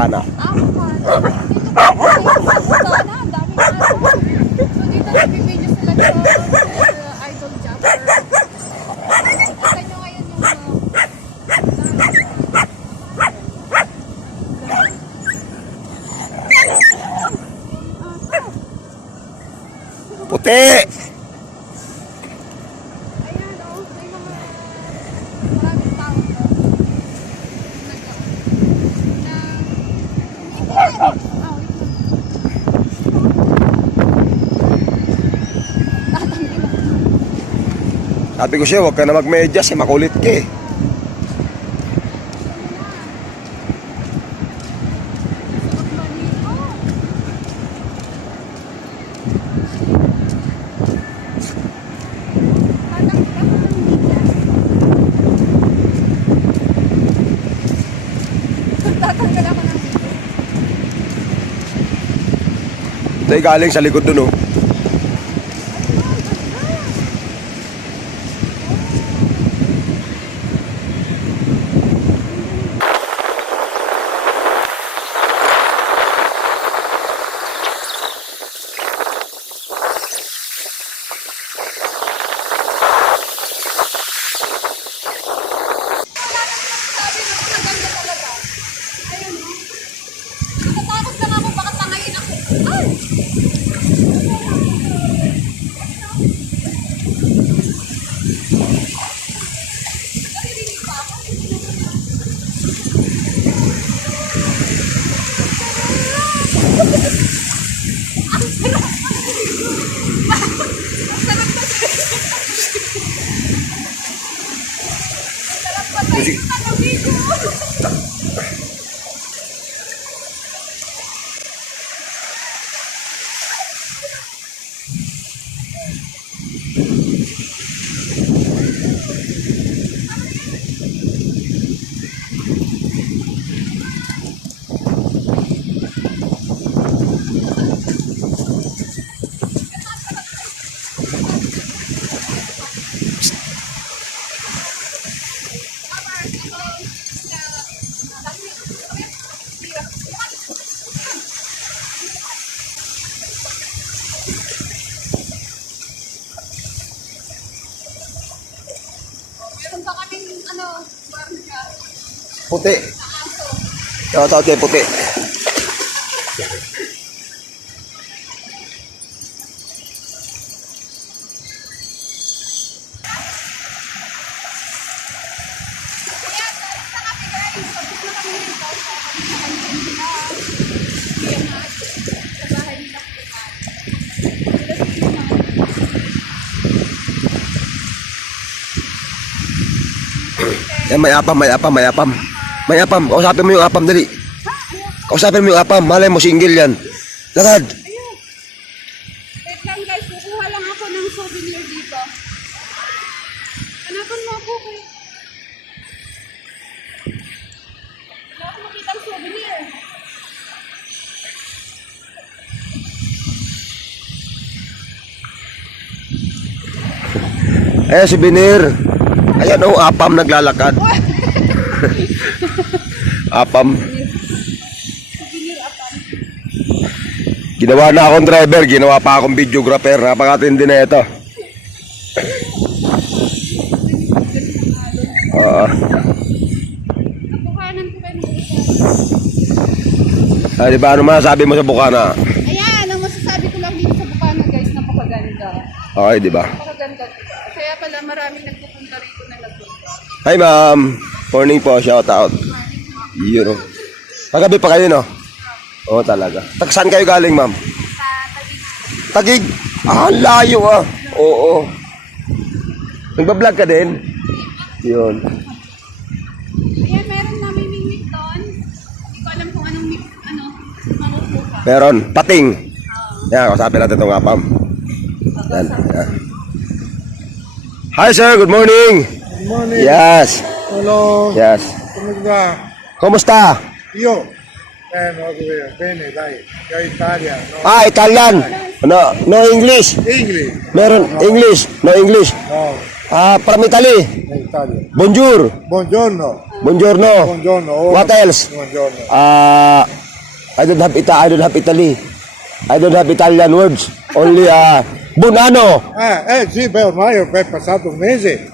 Bukana. Bukana. Dito po Bukana, ang dami na. So dito nagbibideo sila sa Idol Jumper. Kita nyo ngayon yung Puti! ayan o, may mga maraming tao na Sabi ko siya, huwag ka na magmedyas, makulit ka eh. tatanggal ako ng Ito ay galing sa likod dun oh. sabi mo, maganda talaga. Ayun o. Natatakot lang ako, baka tangayin ako. Ay! Naririnig pa ako. Ang sarap! Ang sarap na sarap pa tayo sa video. Meron pa kaming barga Puti. sa aso. Tawag kay puti. Kaya sa kami guys, pagod na kami dito sa Ayan na, sa bahay ni Kapitan. Eh, may apam, may apam, may apam. May apam, kausapin mo yung apam, dali. Kausapin mo yung apam, malay mo single yan. Lagad. Ayun. Wait lang guys, kukuha lang ako ng souvenir dito. Hanapan mo ako kay... Wala akong makitang souvenir. Eh, souvenir. Ayan oh, apam naglalakad. Apam. Souvenir apan. Ginawa na akong driver, ginawa pa akong videographer. Napakatindi na ito. Oo. Nabukanan ko kayo ng isa. Di ba, ano masasabi mo sa Bukana? Ayan, ang masasabi ko lang dito sa Bukana guys, napakaganda. Okay, di ba? Napakaganda. Kaya pala maraming nagpupunta rito na nagpunta. Hi ma'am. Morning po, shout out. Yun oh. Kagabi pa kayo no? Oo talaga. Saan kayo galing ma'am? Sa Tagig. Taguig. Ah, layo ah. Oo. Nagbablog ka din? Yun. Ayan, meron na may mimik doon. Hindi ko alam kung anong makukuha. Meron. Pating. Yan, kausapin natin itong apam. Yan. Yan. Hi sir, good morning. Good morning. Yes. Hello. Yes. Come va? Kumusta? Io? No, bene, dai. Io Italia, no? Ah, Italian. No, no English. English? Meron English. No English. No, Ah, from Italy. Italia. Bonjour. Buongiorno. Buongiorno. Buongiorno. What else? Buongiorno. I don't have Italy. I don't have Italian words. Only buon anno. Sì, beh, ormai è passato un mese.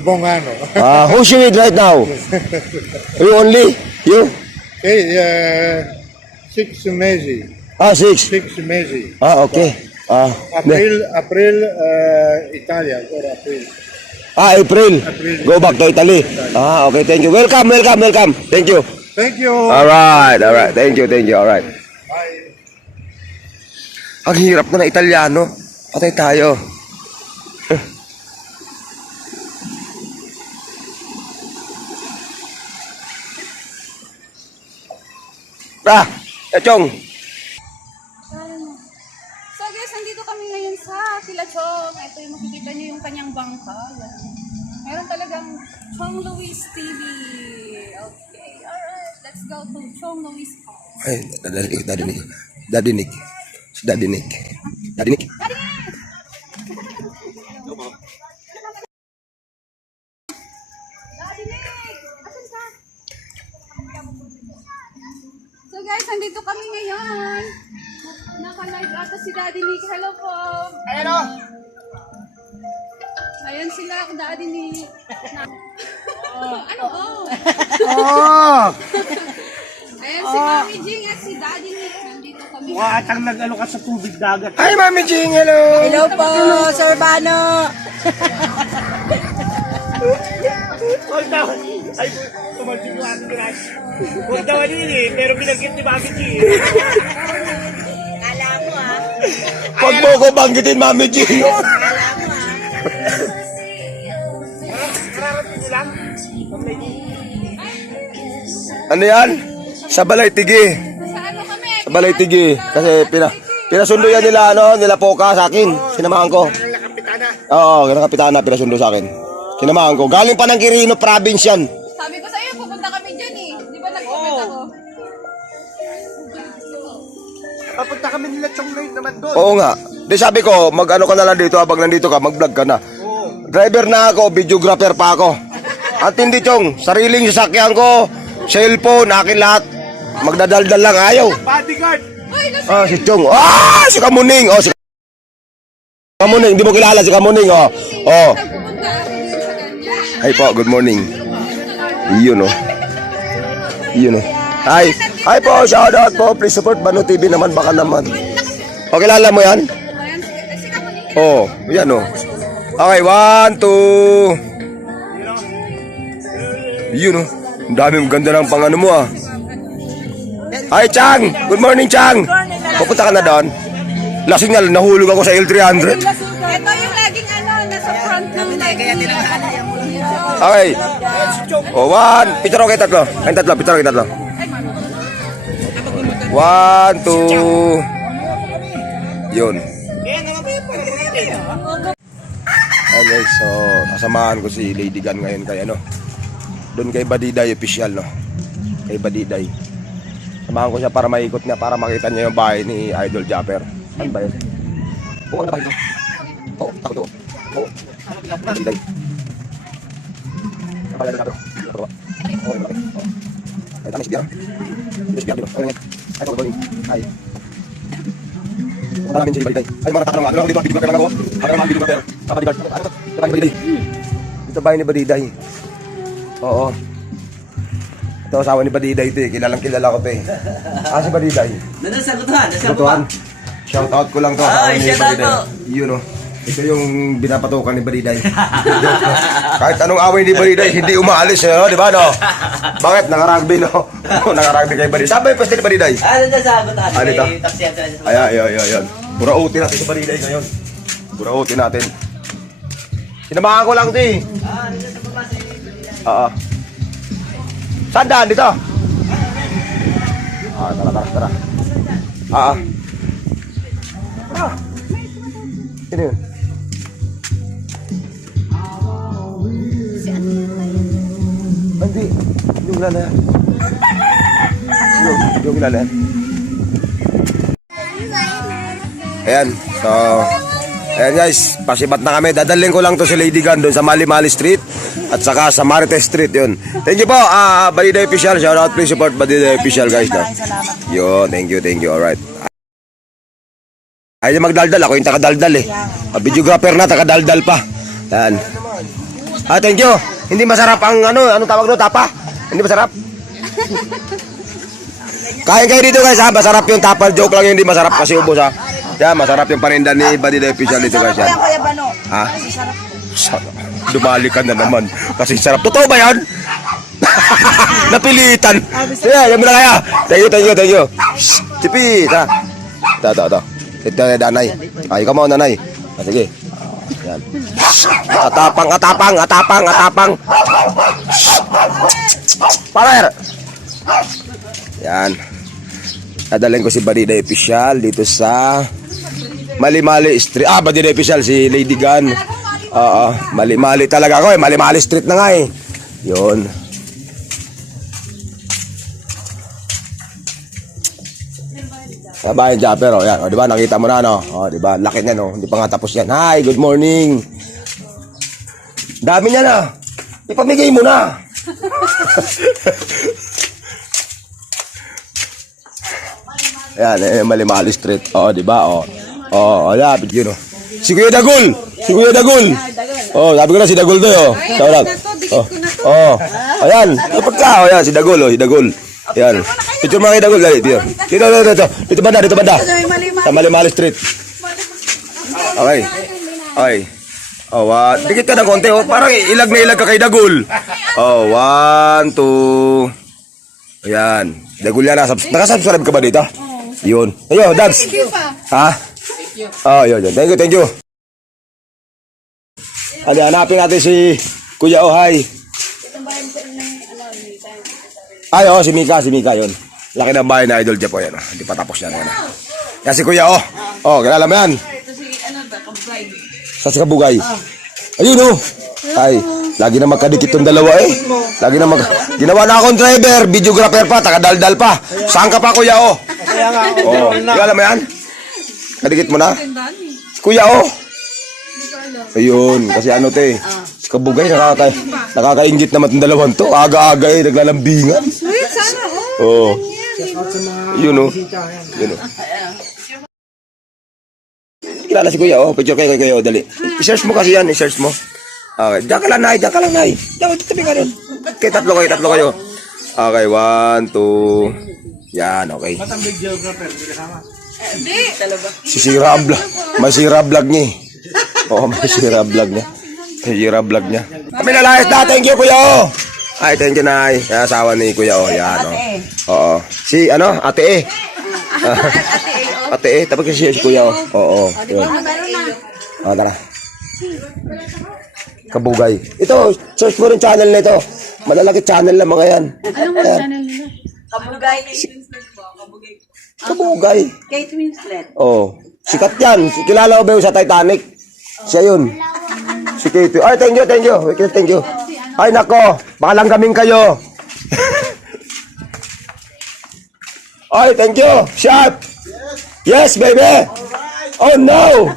Buon anno. Who's you with right now? You only? You? 6 mesi. 6. 6 mesi. Okay. April, Italia, ancora April. April. Go back to Italy. Okay, thank you. Welcome. Thank you. Thank you. Alright. Thank you. Alright. Bye. Ang hirap na Italiano. Patay tayo. Chong. So guys, nandito kami ngayon sa Sila Chong. Ito yung makikita nyo yung kanyang bangka. Yan. Meron talagang Chong Luis TV. Okay, alright. Let's go to Chong Luis house. Ay, Daddy Nick. Si Daddy Nick. Daddy Nick. Daddy Nick! Asan ka? So guys, nandito kami ngayon. Naka-live ata si Daddy Nick. Hello po. Ayan sila, Daddy Nick. Ano? Ayan si Mami Jing at si Daddy Nick. Nandito kami. Atang nag-ano ka sa tubig dagat. Hi, Mami Jing. Hello. Hello po, Sir Bano. Huwag daw. Ay, tumansyon mo ang grass. Huwag daw anili, pero binagkit ni Mami G. Kala mo Pag mo ko banggitin, Mami Jing. Kararating nyo lang. Ano yan? Sa Balay Tigi. Sa ano kami? Sa Balay Tigi. Kasi pinasundo yan nila Poka sa akin. Sinamahan ko. Oo, yung kapitana pinasundo sa akin. Sinamahan ko. Galing pa ng Quirino province yan. Sabi ko sa'yo, pupunta kami dyan eh. Di ba nag-comment ako? Papunta kami nila Chong Lloyd naman doon. Oo nga. Di sabi ko, mag-ano ka na lang dito habang nandito ka, mag-vlog ka na. Driver na ako, videographer pa ako. At hindi Chong, sariling sasakyan ko, cellphone, akin lahat. Magdadaldal lang, ayaw. Bodyguard. Uy, nasa Si Chong. Si Kamuning. Si Kamuning, di mo kilala si Kamuning. nagpupunta ako din sa kanya. Hi po, good morning. Yun Hi po, shout out po. Please support Bano TV naman, baka naman. O, kilala mo yan? Ayan, si Kamuning. Yan Okay, 1, 2. Yun ang dami mong ganda ng pangano mo Hi Chang, good morning Chang. Pupunta ka na doon? Lasing na, nahulog ako sa L300. Ito yung laging nasa front ng Okay. 1, picture okay tatlo. Ay tatlo, picture okay tatlo. 1, 2. Yun. Okay, so kasamahan ko si Lady Gan ngayon kay doon kay Badiday official kay Badiday. Samahan ko siya para maikot niya para makita niya yung bahay ni Idol Japper. Ano ba yun? Ano ba yun? Takot ko. Badiday. Ay, tamis biar. Dito. Ay, pagod. Ay. Maraming si Badiday. Ay, mga tatanong nga. Dito, bibigyan ka lang ako. Ano naman bibigyan pero? Bodyguard. Ito bahay ni Badiday. Ito bahay ni Badiday. Oo. Ito asawa ni Badiday ito Kilalang kilala ko ito si Badiday. Nandun sa gutuhan. Gutuhan. Shout out ko lang to. Ay, shout out to. Yun Ito yung binapatukan ni Badiday. Kahit anong away ni Badiday, hindi umaalis di ba Bakit? Naka-rugby Naka-rugby kay Badiday. Saan ba yung pwesto ni Badiday? Nandun sa gutuhan. Dito? May taxi yan sa Ayan. Pura OT natin si Badiday ngayon. Pura OT natin. Sinamahan ko lang ito nandun sa baba sa Saan daan? Dito? Tara. Sino yun? Hindi yung kilala yan. Yung kilala yan. Ayan. So, Ayan guys, pasibat na kami. Dadalhin ko lang to si Lady Gun doon sa Mali-Mali Street at saka sa Marites Street yun. Thank you po, Badiday Official. Shout out, please support Badiday Official guys. No? Yun, thank you, alright. Ayaw magdaldal, ako yung takadaldal eh. Videographer na, takadaldal pa. Yan. Thank you. Hindi masarap ang ano tawag no, tapa? Hindi masarap. Kain kayo dito guys ha, masarap yung tapa. Joke lang yung hindi masarap kasi ubos ha. Yan, masarap yung paninda ni Badiday Official dito guys. Yan. Kuya Bano. Ha? Sarap. Dumali ka na naman. Kasi sarap. Totoo ba yan? Napilitan. Yeah, yan mo na kaya. Thank you. Shh, tipid ha. Ito. Ito na nanay. Ay, come on nanay. Sige. Yan. Atapang. Parer. Yan. Dadalhin ko si Badiday Official dito sa Mali-Mali Street. Badiday Official si Lady Gun. Mali-Mali talaga ako eh. Mali-Mali Street na nga eh. Yun. Bayan Japper, oh, yan. O, di ba? Nakita mo na, no? O, di ba? Laki niya, no? Hindi pa nga tapos yan. Hi, good morning. Dami niya na. Ipamigay mo na. Yan, Mali-Mali Street. O, di ba? O, lapit yun, oh. Si Kuya Dagul. Oh, sabi ko na si Dagul to, oh. Shout out. Ayan. Ipag ka, yan, si Dagul, oh. Si Dagul. Yan. Picture mga kay Dagul, dali. Dito banda. Sa Mali-Mali Street. Okay. Dikit ka ng konti, oh. Parang ilag na ilag ka kay Dagul. 1, 2. Ayan. Dagul yan. Nakasubscribe ka ba dito? Yun. Ayun, Dags. Ha? Yun. Thank you. Hanapin natin si Kuya Ohay. Si Mika yun. Laki ng bahay na Idol Jeff po yan. Hindi pa tapos yan. Yan si Kuya kilala mo yan? Sa Kabugay. Ayun Ay, lagi na magkadikit yung dalawa eh. Ginawa na akong driver, videographer pa, takadaldal pa. Saan ka pa Kuya kilala mo yan? Kadikit mo na? Kuya Ayun, kasi si Kabugay nakakaingit naman yung dalawang to. Aga-aga eh, naglalambingan. Sweet, sana Yun. Kilala si Kuya picture kayo Kuya dali. I-search mo kasi yan, i-search mo. Okay, diyan ka lang nay. Diyan, tabi ka rin. Okay, tatlo kayo. Okay, 1, 2. Yan, okay. Si Sira ang vlog. May Sira vlog niya eh. May Sira vlog niya. Kami nalayas na, thank you Kuya Ay, thank you nay. Yan, asawa ni Kuya yan Si Ate Ate tapos kasi si Kuya yun. Tara. Kabugay. Ito, search mo rin channel na ito. Malalaki channel lang mga yan. Anong channel nila? Kabugay. Kate Winslet. Sikat yan. Kilala ko ba yung sa Titanic? Siya yun. Si Kate. Ay, thank you. Ay, nako. Baka lang kaming kayo. Ay, thank you. Sharp. Yes, baby. Oh, no.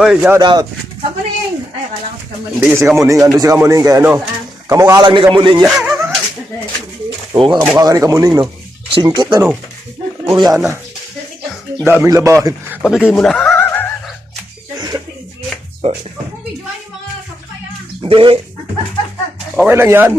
Oy, shout out. Kamuning. Ay, akala ko si Kamuning. Hindi si Kamuning. Ando si Kamuning kaya kamukha lang ni Kamuning yan. Oo nga, kamukha ka ni Kamuning, no? Singkit, Koreana. Daming labahin. Pabigay mo na. Huwag mong videoan yung mga kampaya. Hindi. Okay lang yan.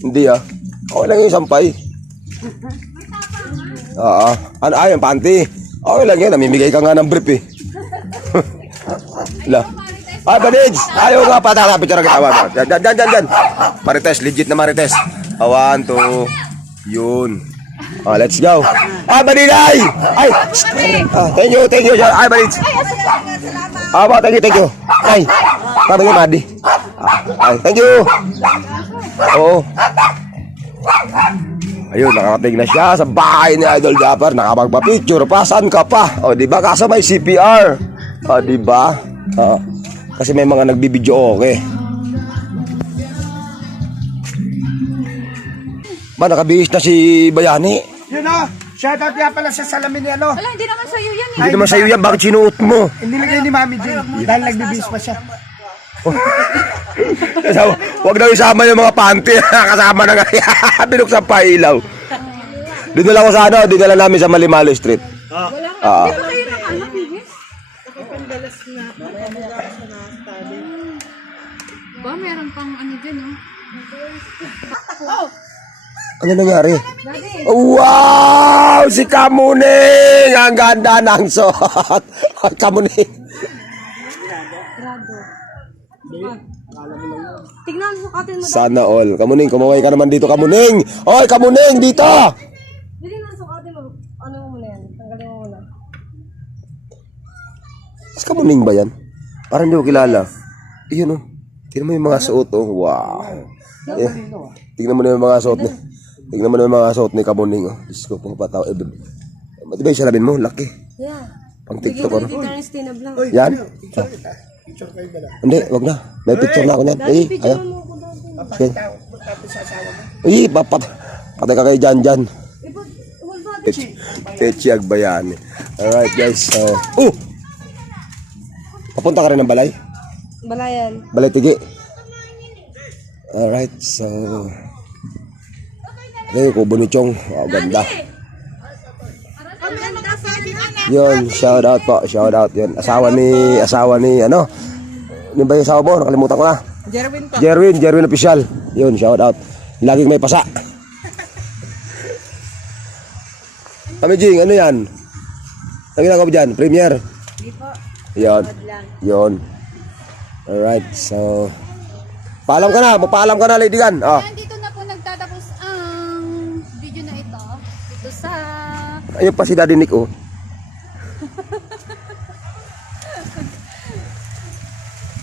Hindi Okay lang yung sampay. Yung panty. Okay lang yan. Namimigay ka nga ng brief eh. Badids. Ayaw nga pa. Picture kita. Diyan. Marites. Legit na Marites. 1, 2. Yun. Let's go. Badiday. Ay. Thank you. Ay, Badids. Thank you. Ay. Sabi ni Madi. Thank you. Ayun, nakarating na siya sa bahay ni Idol Japper. Nakapagpa-picture pa. Saan ka pa? Diba? Kaso may CPR. Diba? Kasi may mga nagbibidyo Nakabihis na si Bayani. Yun o, shoutout nga pala sa salamin ni ano. Wala, hindi naman sa'yo yan eh. Hindi naman sa'yo yan, bakit sinuot mo? Inilagay ni Mami Jean dahil nagbibis pa siya. Huwag daw isama yung mga panty. Kasama na nga. Binuksan pa ilaw. Dito lang ako sa ano, dito lang namin sa Malimalo Street. Hindi ba kayo nakahanap, Bibis? Ba, meron pang ano dyan, oh. Oh! Ano nangyari? Wow! Si Kamuning! Ang ganda ng suot! Kamuning! Tignan mo katin mo. Sana all. Kamuning, kumaway ka naman dito, Kamuning! Oy, Kamuning! Dito! Dili na sukatin mo. Ano mo muna yan? Tanggalin mo muna. Si Kamuning ba yan? Parang hindi ko kilala. Iyon oh. Tingnan mo yung mga suot oh. Wow. Yeah. Tingnan mo na yung mga suot niya. Tingnan mo na yung mga suot ni Kamuning oh. Diyos ko, pang pataw. Di ba yung salamin mo? Laki. Yeah. Pang TikTok ano? Dito rin stinab lang. Yan? Hindi, wag na. May picture na ako niyan. Ay, ayaw. Okay. Ay, patay ka kay Jan Jan. Pechi Agbayani. Alright guys. Papunta ka rin ng balay? Balayan. Balay Tigi. Alright, so... Ayun, Kubo ni Chong. Wow, ganda. Yun, shout out po. Shout out yun. Asawa ni, ano? Ano ba yung asawa mo? Nakalimutan ko na. Jerwin official. Yun, shout out. Laging may pasa. Kami Jing, ano yan? Ang ginagawa mo dyan? Premiere? Yun. Yun. Alright, so... Paalam ka na, magpaalam ka na, Lady Gan. Oh. Ayan, dito na po nagtatapos ang video na ito. Dito sa... Ayun pa si Daddy Nick, oh.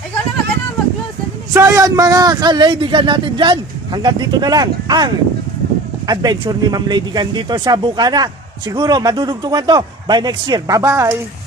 Ikaw na mag-close. So yan mga ka-Lady Gan natin dyan. Hanggang dito na lang ang adventure ni Ma'am Lady Gan dito sa Bukana. Siguro madudugtungan to by next year. Bye-bye!